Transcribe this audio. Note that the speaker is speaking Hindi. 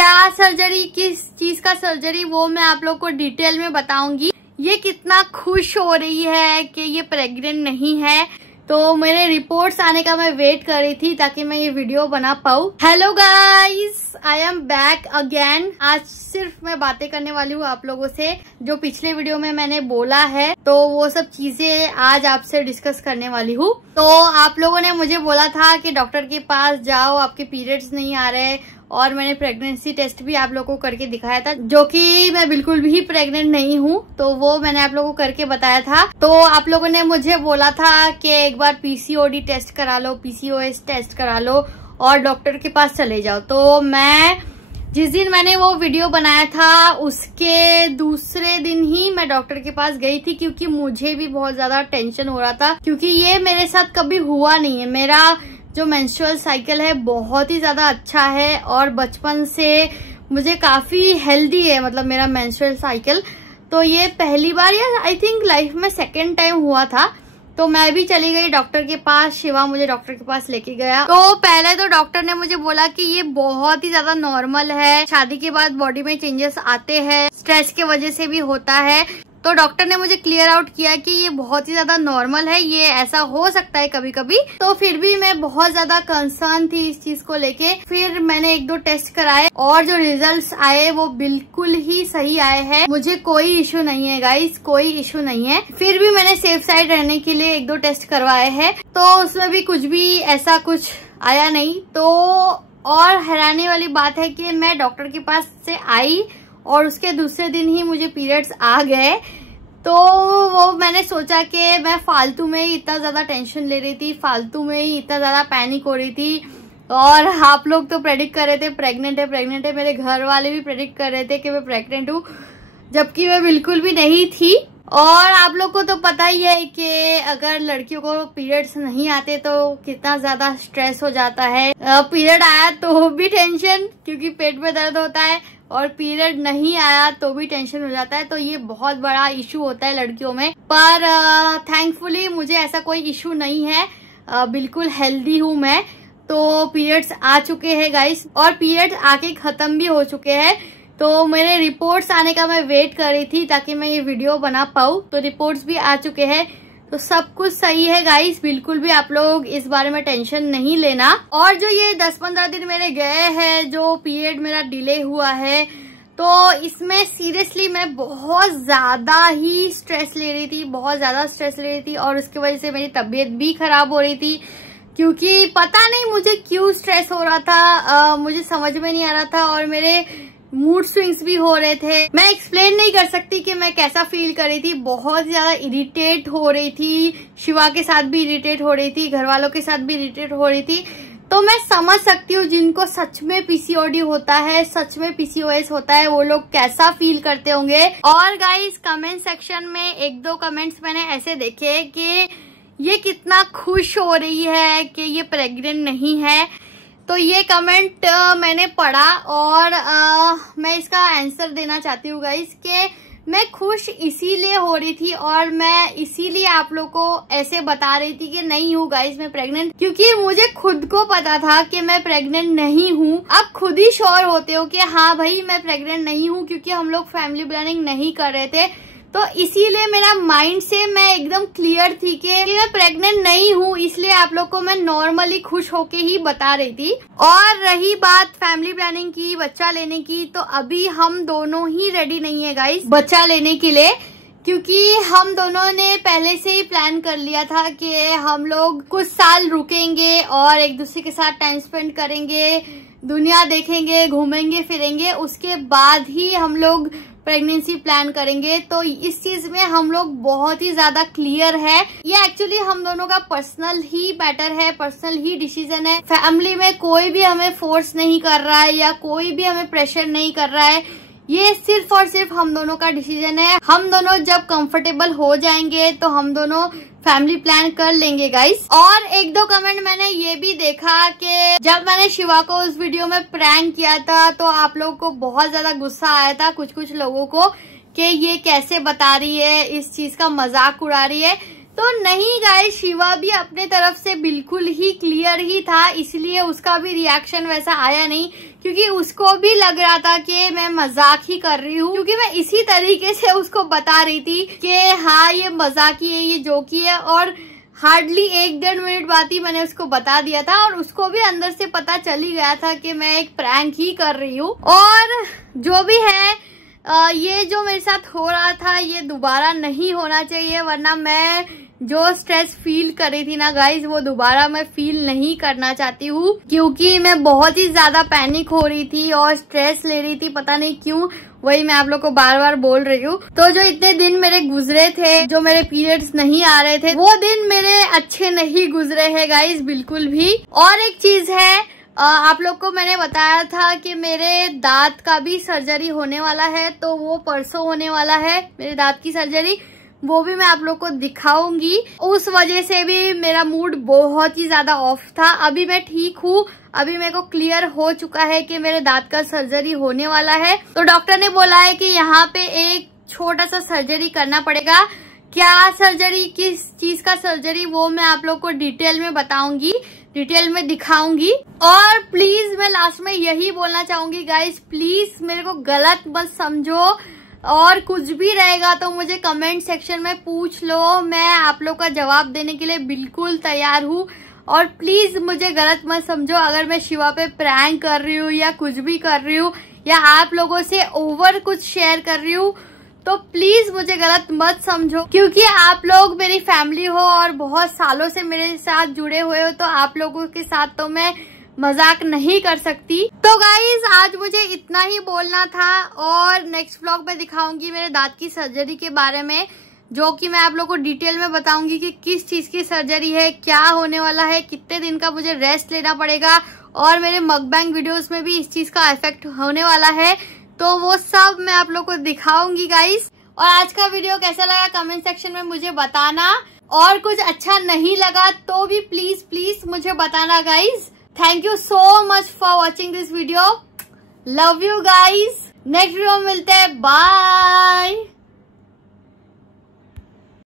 क्या सर्जरी, किस चीज का सर्जरी, वो मैं आप लोग को डिटेल में बताऊंगी। ये कितना खुश हो रही है कि ये प्रेग्नेंट नहीं है, तो मेरे रिपोर्ट्स आने का मैं वेट कर रही थी ताकि मैं ये वीडियो बना पाऊँ। Hello guys, I am back again. आज सिर्फ मैं बातें करने वाली हूँ आप लोगों से, जो पिछले वीडियो में मैंने बोला है, तो वो सब चीजें आज आपसे डिस्कस करने वाली हूँ। तो आप लोगों ने मुझे बोला था कि डॉक्टर के पास जाओ, आपके पीरियड्स नहीं आ रहे, और मैंने प्रेगनेंसी टेस्ट भी आप लोगों को करके दिखाया था, जो कि मैं बिल्कुल भी प्रेग्नेंट नहीं हूँ, तो वो मैंने आप लोगों को करके बताया था। तो आप लोगों ने मुझे बोला था कि एक बार पीसीओडी टेस्ट करा लो, पीसीओएस टेस्ट करा लो और डॉक्टर के पास चले जाओ। तो मैं जिस दिन मैंने वो वीडियो बनाया था उसके दूसरे दिन ही मैं डॉक्टर के पास गई थी, क्योंकि मुझे भी बहुत ज्यादा टेंशन हो रहा था, क्योंकि ये मेरे साथ कभी हुआ नहीं है। मेरा जो मेंस्ट्रुअल साइकिल है बहुत ही ज्यादा अच्छा है और बचपन से मुझे काफी हेल्दी है, मतलब मेरा मेंस्ट्रुअल साइकिल। तो ये पहली बार या आई थिंक लाइफ में सेकेंड टाइम हुआ था। तो मैं भी चली गई डॉक्टर के पास, शिवा मुझे डॉक्टर के पास लेके गया। तो पहले तो डॉक्टर ने मुझे बोला कि ये बहुत ही ज्यादा नॉर्मल है, शादी के बाद बॉडी में चेंजेस आते हैं, स्ट्रेस की वजह से भी होता है। तो डॉक्टर ने मुझे क्लियर आउट किया कि ये बहुत ही ज्यादा नॉर्मल है, ये ऐसा हो सकता है कभी कभी। तो फिर भी मैं बहुत ज्यादा कंसर्न थी इस चीज को लेके। फिर मैंने 1-2 टेस्ट कराए और जो रिजल्ट्स आए वो बिल्कुल ही सही आए हैं। मुझे कोई इशू नहीं है गाइस, कोई इशू नहीं है। फिर भी मैंने सेफ साइड रहने के लिए 1-2 टेस्ट करवाए हैं, तो उसमें भी कुछ भी ऐसा कुछ आया नहीं। तो और हैरानी वाली बात है कि मैं डॉक्टर के पास से आई और उसके दूसरे दिन ही मुझे पीरियड्स आ गए। तो वो मैंने सोचा कि मैं फालतू में ही इतना ज्यादा टेंशन ले रही थी, फालतू में ही इतना ज्यादा पैनिक हो रही थी। और आप लोग तो प्रेडिक्ट कर रहे थे प्रेग्नेंट है, प्रेग्नेंट है, मेरे घर वाले भी प्रेडिक्ट कर रहे थे कि मैं प्रेग्नेंट हूँ, जबकि मैं बिल्कुल भी नहीं थी। और आप लोग को तो पता ही है कि अगर लड़कियों को पीरियड्स नहीं आते तो कितना ज्यादा स्ट्रेस हो जाता है। पीरियड आया तो भी टेंशन, क्योंकि पेट में दर्द होता है, और पीरियड नहीं आया तो भी टेंशन हो जाता है। तो ये बहुत बड़ा इशू होता है लड़कियों में। पर थैंकफुली मुझे ऐसा कोई इशू नहीं है, बिल्कुल हेल्दी हूँ मैं। तो पीरियड्स आ चुके हैं गाइस, और पीरियड्स आके खत्म भी हो चुके हैं। तो मेरे रिपोर्ट्स आने का मैं वेट कर रही थी ताकि मैं ये वीडियो बना पाऊँ। तो रिपोर्ट्स भी आ चुके हैं, तो सब कुछ सही है गाइस, बिल्कुल भी आप लोग इस बारे में टेंशन नहीं लेना। और जो ये 10-15 दिन मेरे गए हैं, जो पीरियड मेरा डिले हुआ है, तो इसमें सीरियसली मैं बहुत ज्यादा ही स्ट्रेस ले रही थी, बहुत ज्यादा स्ट्रेस ले रही थी, और उसकी वजह से मेरी तबीयत भी खराब हो रही थी। क्योंकि पता नहीं मुझे क्यों स्ट्रेस हो रहा था, मुझे समझ में नहीं आ रहा था, और मेरे मूड स्विंग्स भी हो रहे थे। मैं एक्सप्लेन नहीं कर सकती कि मैं कैसा फील कर रही थी। बहुत ज्यादा इरिटेट हो रही थी, शिवा के साथ भी इरिटेट हो रही थी, घर वालों के साथ भी इरिटेट हो रही थी। तो मैं समझ सकती हूँ जिनको सच में पीसीओडी होता है, सच में पीसीओएस होता है, वो लोग कैसा फील करते होंगे। और गाइस कमेंट सेक्शन में 1-2 कमेंट्स मैंने ऐसे देखे कि ये कितना खुश हो रही है कि ये प्रेग्नेंट नहीं है। तो ये कमेंट मैंने पढ़ा और मैं इसका आंसर देना चाहती हूँ गाइस कि मैं खुश इसीलिए हो रही थी, और मैं इसीलिए आप लोग को ऐसे बता रही थी कि नहीं हूँ गाइस मैं प्रेग्नेंट, क्योंकि मुझे खुद को पता था कि मैं प्रेग्नेंट नहीं हूँ। अब खुद ही श्योर होते हो कि हाँ भाई मैं प्रेग्नेंट नहीं हूँ, क्योंकि हम लोग फैमिली प्लानिंग नहीं कर रहे थे। तो इसीलिए मेरा माइंड से मैं एकदम क्लियर थी कि मैं प्रेग्नेंट नहीं हूँ, इसलिए आप लोग को मैं नॉर्मली खुश होके ही बता रही थी। और रही बात फैमिली प्लानिंग की, बच्चा लेने की, तो अभी हम दोनों ही रेडी नहीं है गाइस बच्चा लेने के लिए, क्योंकि हम दोनों ने पहले से ही प्लान कर लिया था कि हम लोग कुछ साल रुकेंगे और एक दूसरे के साथ टाइम स्पेंड करेंगे, दुनिया देखेंगे, घूमेंगे फिरेंगे, उसके बाद ही हम लोग प्रेगनेंसी प्लान करेंगे। तो इस चीज में हम लोग बहुत ही ज्यादा क्लियर है। ये एक्चुअली हम दोनों का पर्सनल ही मैटर है, पर्सनल ही डिसीजन है। फैमिली में कोई भी हमें फोर्स नहीं कर रहा है या कोई भी हमें प्रेशर नहीं कर रहा है। ये सिर्फ और सिर्फ हम दोनों का डिसीजन है। हम दोनों जब कंफर्टेबल हो जाएंगे तो हम दोनों फैमिली प्लान कर लेंगे गाइस। और 1-2 कमेंट मैंने ये भी देखा कि जब मैंने शिवा को उस वीडियो में प्रैंक किया था तो आप लोगों को बहुत ज्यादा गुस्सा आया था, कुछ लोगों को, कि ये कैसे बता रही है, इस चीज का मजाक उड़ा रही है। तो नहीं गाइस, शिवा भी अपने तरफ से बिल्कुल ही क्लियर ही था, इसलिए उसका भी रिएक्शन वैसा आया नहीं, क्योंकि उसको भी लग रहा था कि मैं मजाक ही कर रही हूँ, क्योंकि मैं इसी तरीके से उसको बता रही थी कि हाँ ये मजाकी है, ये जोकी है। और हार्डली 1-1.5 मिनट बाद ही मैंने उसको बता दिया था, और उसको भी अंदर से पता चल ही गया था कि मैं एक प्रैंक ही कर रही हूँ। और जो भी है, ये जो मेरे साथ हो रहा था ये दोबारा नहीं होना चाहिए, वरना मैं जो स्ट्रेस फील कर रही थी ना गाइज, वो दोबारा मैं फील नहीं करना चाहती हूँ, क्योंकि मैं बहुत ही ज्यादा पैनिक हो रही थी और स्ट्रेस ले रही थी, पता नहीं क्यों। वही मैं आप लोग को बार बार बोल रही हूँ। तो जो इतने दिन मेरे गुजरे थे, जो मेरे पीरियड्स नहीं आ रहे थे, वो दिन मेरे अच्छे नहीं गुजरे हैं गाइज, बिल्कुल भी। और एक चीज है, आप लोग को मैंने बताया था कि मेरे दांत का भी सर्जरी होने वाला है, तो वो परसों होने वाला है मेरे दांत की सर्जरी, वो भी मैं आप लोग को दिखाऊंगी। उस वजह से भी मेरा मूड बहुत ही ज्यादा ऑफ था। अभी मैं ठीक हूँ, अभी मेरे को क्लियर हो चुका है कि मेरे दांत का सर्जरी होने वाला है। तो डॉक्टर ने बोला है कि यहाँ पे एक छोटा सा सर्जरी करना पड़ेगा। क्या सर्जरी, किस चीज का सर्जरी, वो मैं आप लोग को डिटेल में बताऊंगी, डिटेल में दिखाऊंगी। और प्लीज मैं लास्ट में यही बोलना चाहूंगी गाइज, प्लीज मेरे को गलत मत समझो, और कुछ भी रहेगा तो मुझे कमेंट सेक्शन में पूछ लो, मैं आप लोग का जवाब देने के लिए बिल्कुल तैयार हूँ। और प्लीज मुझे गलत मत समझो अगर मैं शिवा पे प्रैंक कर रही हूँ या कुछ भी कर रही हूँ, या आप लोगों से ओवर कुछ शेयर कर रही हूँ, तो प्लीज मुझे गलत मत समझो, क्योंकि आप लोग मेरी फैमिली हो और बहुत सालों से मेरे साथ जुड़े हुए हो, तो आप लोगों के साथ तो मैं मजाक नहीं कर सकती। तो गाइज आज मुझे इतना ही बोलना था, और नेक्स्ट व्लॉग में दिखाऊंगी मेरे दांत की सर्जरी के बारे में, जो कि मैं आप लोगों को डिटेल में बताऊंगी कि किस चीज की सर्जरी है, क्या होने वाला है, कितने दिन का मुझे रेस्ट लेना पड़ेगा, और मेरे मकबैंग वीडियोस में भी इस चीज का इफेक्ट होने वाला है, तो वो सब मैं आप लोग को दिखाऊंगी गाइज। और आज का वीडियो कैसा लगा कमेंट सेक्शन में मुझे बताना, और कुछ अच्छा नहीं लगा तो भी प्लीज प्लीज मुझे बताना guys. Thank you so much for watching this video. Love you guys. Next video में मिलते हैं. Bye.